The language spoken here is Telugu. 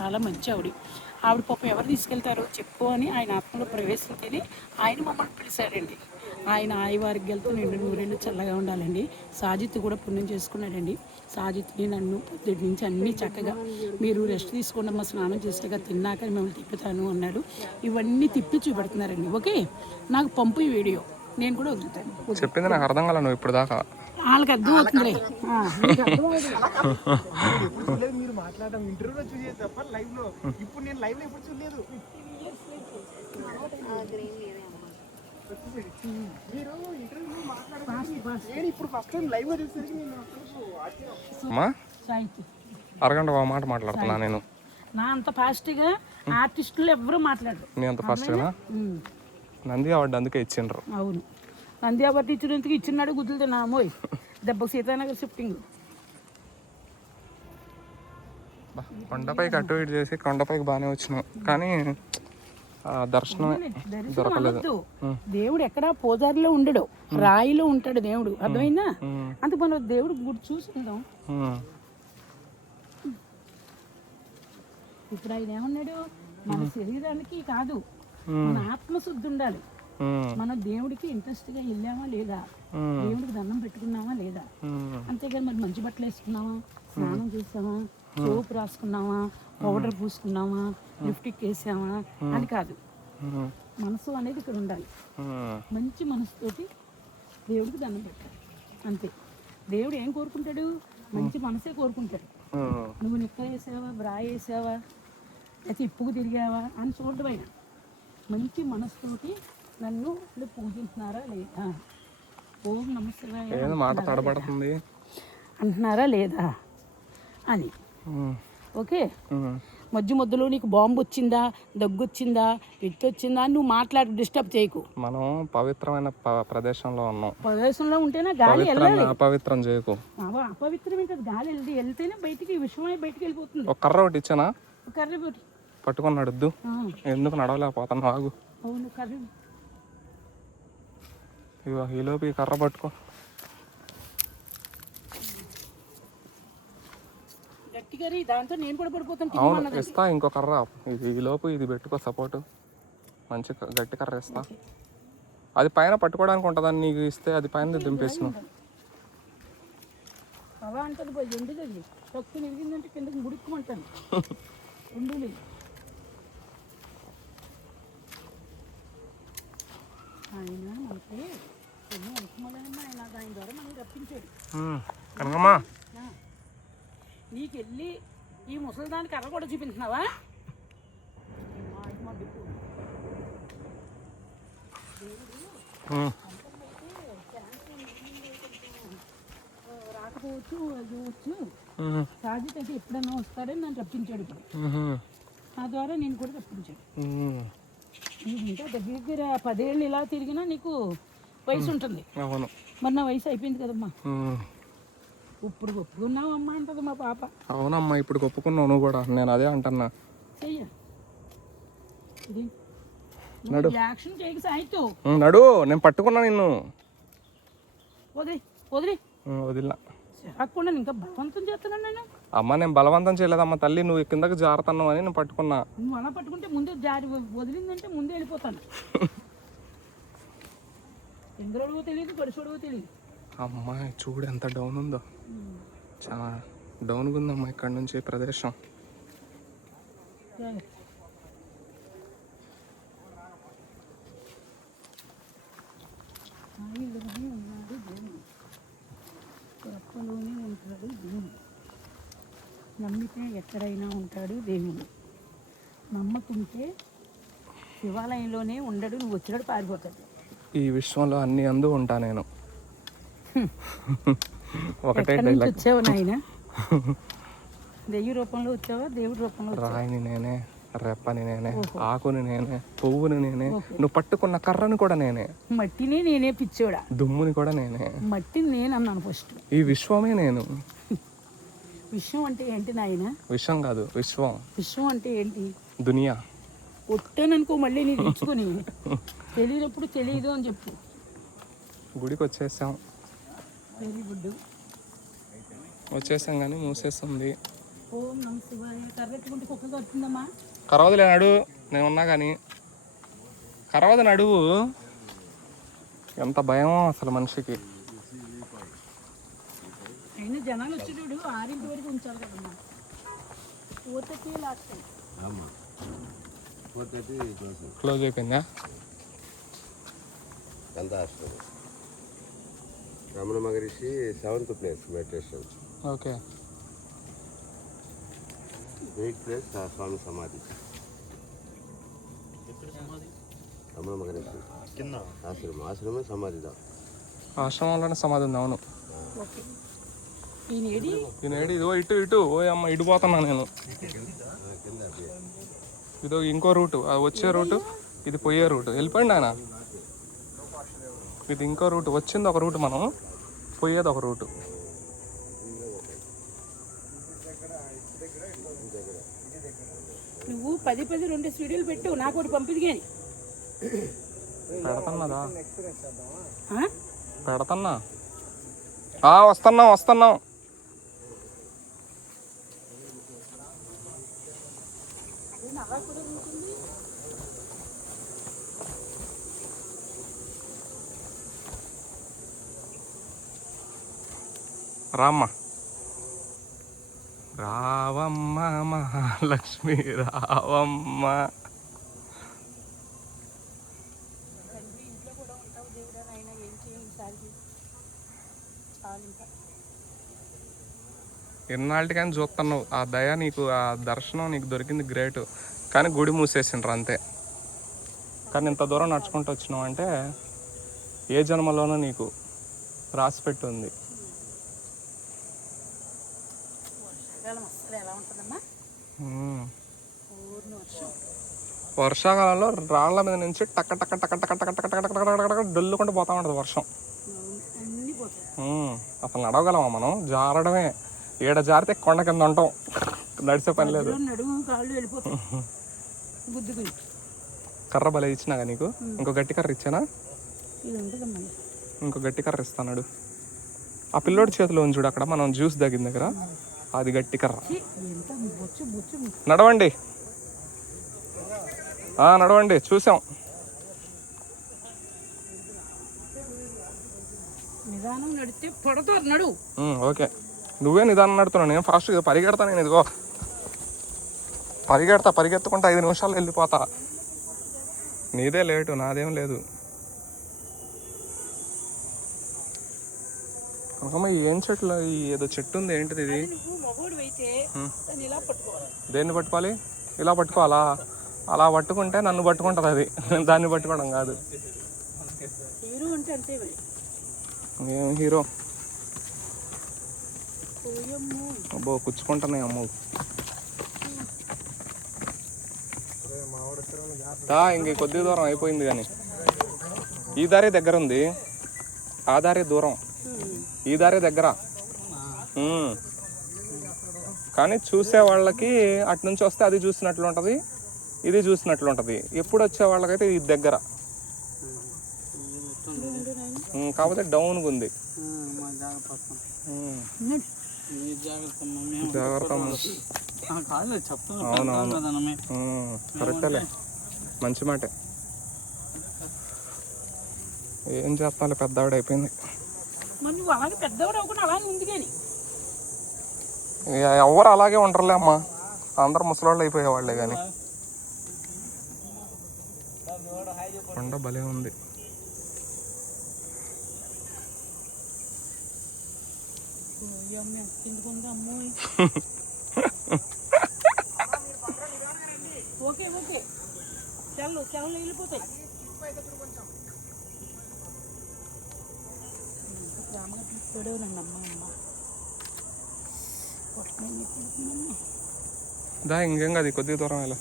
చాలా మంచి ఆవిడ పాపం ఎవరు తీసుకెళ్తారో చెప్పు అని ఆయన ఆత్మలో ప్రవేశించి ఆయన మమ్మల్ని పిలిచాడండి. ఆయన ఆయువారిగ్యాలతో నిండు నూరేళ్ళు చల్లగా ఉండాలండి. సాజిత్ కూడా పుణ్యం చేసుకున్నాడండి. సాజిత్ని నన్ను పొద్దుటి నుంచి అన్నీ చక్కగా మీరు రెస్ట్ తీసుకోండి అమ్మ, స్నానం చేసాక తిన్నాక మిమ్మల్ని తిప్పుతాను అన్నాడు. ఇవన్నీ తిప్పి చూపెడుతున్నారండి. ఓకే, నాకు పంపు ఈ వీడియో, నేను కూడా వదులుతాను. చెప్పింది నాకు అర్థం కాల నువ్వు ఇప్పుడు దాకా. వాళ్ళకి అర్థం అవుతుంది. మీరు మాట్లాడడం ఇంటర్వ్యూలో చూసేది తప్ప లైవ్ లో ఇప్పుడు నేను లైవ్ లో ఎప్పుడు చూడలేదు. మీరు ఇంటర్వ్యూలో మాట్లాడడం ఇప్పుడు ఫస్ట్ టైం లైవ్ లో చూసేసరికి నేను అరగంట మాట మాట్లాడుతున్నా నేను. నా అంత ఫాస్ట్గా ఆర్టిస్టులు ఎవరు మాట్లాడరు. నీ అంత ఫాస్ట్గా నంది అవార్డు అందుకే ఇచ్చిండ్రు. అవును, నంది అవార్డు ఇచ్చినందుకు ఇచ్చినాడు గుర్తులుతున్నా మోయ్ దెబ్బకు సీతానగర్ షిఫ్టింగ్. కొండపైకి అటు ఇటు చేసి కొండపైకి బాగానే వచ్చినాం, కానీ దర్శనం దొరకలేదు. దేవుడు ఎక్కడ పోజారిలో ఉండడు, రాయిలో ఉంటాడు దేవుడు, అర్థమైందా? అందుకు మనం దేవుడు గుడి చూసుకుందాం. ఇప్పుడు ఆయన ఏమన్నాడు, మన శరీరానికి కాదు మన ఆత్మశుద్ధి ఉండాలి. మనం దేవుడికి ఇంట్రెస్ట్ గా వెళ్ళామా లేదా, దేవుడికి దండం పెట్టుకున్నామా లేదా, అంతేగాని మరి మంచి బట్టలు వేసుకున్నామా, స్నానం చేసామా, సోపు రాసుకున్నామా, పౌడర్ పూసుకున్నామా, లిప్స్టిక్ వేసామా అని కాదు. మనసు అనేది ఇక్కడ ఉండాలి. మంచి మనసుతోటి దేవుడికి దండం పెట్టాలి, అంతే. దేవుడు ఏం కోరుకుంటాడు, మంచి మనసే కోరుకుంటాడు. నువ్వు నిక్కర వేసావా, బ్రా వేసావా, లేకపోతే ఇప్పుకు తిరిగావా అని చూడడం. ఆయన మంచి మనసుతోటి నన్ను పూజింటున్నారా లేదా, ఓం నమస్తే మాట తడబడుతుంది అంటున్నారా లేదా అని. ఓకే, మధ్యలో నీకు బాంబు వచ్చిందా, దగ్గు వచ్చిందా, ఎత్తు వచ్చిందా అని నువ్వు మాట్లాడి డిస్టర్బ్ చేయకు. మనం పవిత్రమైన ప్రదేశంలో ఉన్నాం. ప్రదేశంలో ఉంటేనే గాలి వెళ్ళాలి, అపవిత్రం చేయకు. అపవిత్రం ఏంటది, గాలి వెళ్తేనే బయటికి విషయమై బయటికి వెళ్ళిపోతుంది. ఒక కర్ర ఒకటి ఇచ్చానా, కర్ర పెట్టి పట్టుకొని నడుద్దు, ఎందుకు నడవలేకపోతాను, ఆగు. అవును, కర్ర ఇగో ఈలోపు ఈ కర్ర పట్టుకో. దాంతో నేను కూడా పడిపోతాను. అవును, ఇస్తా ఇంకో కర్ర, ఈలోపు ఇది పెట్టుకో సపోర్ట్. మంచి గట్టి కర్ర ఇస్తా, అది పైన పట్టుకోవడానికి ఉంటుందని నీకు ఇస్తే అది పైన దింపేసిన. అలా అంటది పోయి ఎండుది, అది తక్కువ నిలిగిందంటే కిందకి ముడుక్కుమంటాను. ఎండు ఆయన మనకి ఎన్నో అనుకున్నాడనమ్మా, ఆయన ద్వారా మనకి రప్పించాడు. కనకమ్మా, నీకు వెళ్ళి ఈ ముసలిదానికి కర్ర కూడా చూపించినావా? రాకపోవచ్చు, అవ్వచ్చు. సాజిత్ అయితే ఎప్పుడైనా వస్తాడని నన్ను రప్పించాడు. ఇప్పుడు నా ద్వారా నేను కూడా రప్పించాడు. ఇంకా దగ్గర 10 ఏళ్ళు ఇలా తిరిగినా నీకు వయసు ఉంటుంది. మరి నా వయసు అయిపోయింది కదమ్మా. ఇప్పుడు ఒప్పుకున్నావు అమ్మా అంటది మా పాప. అవునమ్మా, ఇప్పుడు ఒప్పుకున్నావు నువ్వు కూడా, నేను అదే అంటున్నా. చెయ్య యాక్షన్ చేయక సాయితో నడు, నేను పట్టుకున్నా నిన్ను. వదిలినా రాకుండా ఇంకా బలవంతం చేస్తున్నాను నేను. అమ్మ నేను బలవంతం చేయలేదమ్మా తల్లి, నువ్వు కిందకి జారుతున్నావు అని నేను పట్టుకున్నా. నువ్వు అలా పట్టుకుంటే ముందే జారి వదిలిందంటే ముందే వెళ్ళిపోతాను. ఎందరో తెలియదు, పడిచోడవో తెలియదు. అమ్మాయి చూడు ఎంత డౌన్ ఉందో, చాలా డౌన్గా ఉందమ్మా ఇక్కడ నుంచి ప్రదేశం. గొప్పలోనే ఉంటాడు దేవుడు. నమ్మితే ఎక్కడైనా ఉంటాడు దేవుడు. నమ్మకుంటే శివాలయంలోనే ఉండడు, నువ్వు వచ్చినట్టు పారిపోతాడు. ఈ విశ్వంలో అన్ని అందు ఉంటా నేను. ఒకటే వచ్చావు నాయన, దెయ్య రూపంలో వచ్చావా, దేవుడి రూపంలో? రాయిని నేనే, రెప్పని నేనే, ఆకుని నేనే, పువ్వుని నేనే, నువ్వు పట్టుకున్న కర్రని కూడా నేనే, మట్టిని నేనే, పిచ్చోడా దుమ్ముని కూడా నేనే. మట్టిని నేను అన్నాను ఫస్ట్. ఈ విశ్వమే నేను. విశ్వం అంటే ఏంటి నాయన? విశ్వం కాదు, విశ్వం. విశ్వం అంటే ఏంటి? దునియా. ఒట్టాననుకో మళ్ళీ నీకు ఇచ్చుకొని తెలియనప్పుడు తెలియదు అని చెప్పు. గుడికి వచ్చేసాం, వెరీ గుడ్. వచ్చేసాం కానీ మూసేస్తుంది. ఓం నమ శివాయ. కర్రెత్తుకుంటే కుక్క కడుతుందమ్మా. కరవదులే నడువు, నేను ఉన్నా కానీ కరవదు నడువు. ఎంత భయం అసలు మనిషికి. అయినా జనాలు వచ్చేటప్పుడు 6 వరకు ఉంచాలి కదమ్మా. 4:30 లాస్ట్ టైం. క్లోజ్ అయిపోయిందా? Ramana Maharshi 7th place meditation. Okay. 8th place స్వామి సమాధి. రమణ మహర్షి కింద ఆశ్రమం సమాధిదా. ఆశ్రమంలోనే సమాధి ఉంది. అవును. ఓకే. ఈయనేడి ఇదో ఇటు ఓ అమ్మ ఇటు పోతున్నా నేను. ఇదో ఇంకో రూటు, అది వచ్చే రూటు, ఇది పోయే రూటు. వెళ్ళిపోయింది ఆయన. ఇది ఇంకో రూటు, వచ్చింది ఒక రూటు, మనం పోయేది ఒక రూటు. నువ్వు 10 2 వీడియోలు పెట్టు, నాకు ఒకటి పంపిది కానీ. పెడతన్నదా? ఆ? పెడతన్నా. వస్తున్నాం. అలా కూడా ఉంటుంది. రామ్మ రావమ్మ మహాలక్ష్మి రావమ్మ. ఇంట్లో కూడా ఉంటావు దేవుడా నాయన, ఏం చేయాలి ఈసారి చాలు ఇంకా. ఎన్నాళ్ళకైనా చూస్తున్నావు. ఆ దయ నీకు, ఆ దర్శనం నీకు దొరికింది గ్రేట్. కానీ గుడి మూసేసిండ్రు అంతే. కానీ ఇంత దూరం నడుచుకుంటూ వచ్చినావు అంటే ఏ జన్మలోనూ నీకు రాసి పెట్టి ఉంది. వర్షాకాలం అసలు ఎలా ఉంటుందమ్మా? ఊరిని వర్షం. వర్షాకాలంలో రాళ్ల మీద నుంచి టక్క టక్క టక్క టక్క టక్క టక్క టక్క టక్క టక్క డొల్లుకుంటూ పోతా ఉంటుంది వర్షం. అన్నీ పోతాయి. అసలు నడవగలమా మనం? జారడమే. ఏడ జారితే కొండ కింద ఉంటాం, నడిచే పని లేదు. నడుము కాళ్ళు వెళ్ళిపోతాయి బుద్ధికుని. కర్ర బలే ఇచ్చినాగా నీకు. ఇంకో గట్టి కర్ర ఇచ్చానా? ఇది ఉంటుందమ్మా. ఇంకో గట్టి కర్ర ఇస్తాడు. ఆ పిల్లోడి చేతిలో ఉంచుడు, అక్కడ మనం జ్యూస్ తగ్గిన దగ్గర, అది గట్టి కర్ర. నడవండి నడవండి, చూసాం. నిదానం నడితే పడతారు. నడు. ఓకే. నువ్వే నిదానం నడుతున్నావు, నేను ఫాస్ట్గా పరిగెడతా. నేను ఇదిగో పరిగెత్తుకుంటా 5 నిమిషాలు వెళ్ళిపోతా. నీదే లేటు, నాదేం లేదు. కనకమ్మ ఏం చెట్లు? ఏదో చెట్టు ఉంది, ఏంటిది ఇది? దేన్ని పట్టుకోవాలి? ఇలా పట్టుకోవాలా? అలా పట్టుకుంటే నన్ను పట్టుకుంటుంది అది, దాన్ని పట్టుకోవడం కాదు. ఏం హీరో? అబ్బో కుచ్చుకుంటున్నాయి అమ్మ. ఇంక కొద్ది దూరం అయిపోయింది. కానీ ఈ దారి దగ్గర ఉంది, ఆ దారి దూరం, ఈ దారి దగ్గర. కానీ చూసే వాళ్ళకి అటు నుంచి వస్తే అది చూసినట్లు ఉంటుంది, ఇది చూసినట్లు ఉంటుంది. ఎప్పుడు వచ్చే వాళ్ళకైతే ఇది దగ్గర. కాకపోతే డౌన్గా ఉంది. జాగ్రత్త. అవునవును, కరెక్టేలే, మంచి మాట. ఏం చేస్తాను, పెద్దవాడు అయిపోయింది. ఎవరు అలాగే ఉంటారులే అమ్మా, అందరు ముసలోళ్ళు అయిపోయేవాళ్ళే. కానీ కొండ భలే ఉంది. ఓకే ఓకే, చల్లు చల్లు వెళ్ళిపోతాయి. దా ఇంకేం కాదు, కొద్దిగా దూరం వెళ్ళా.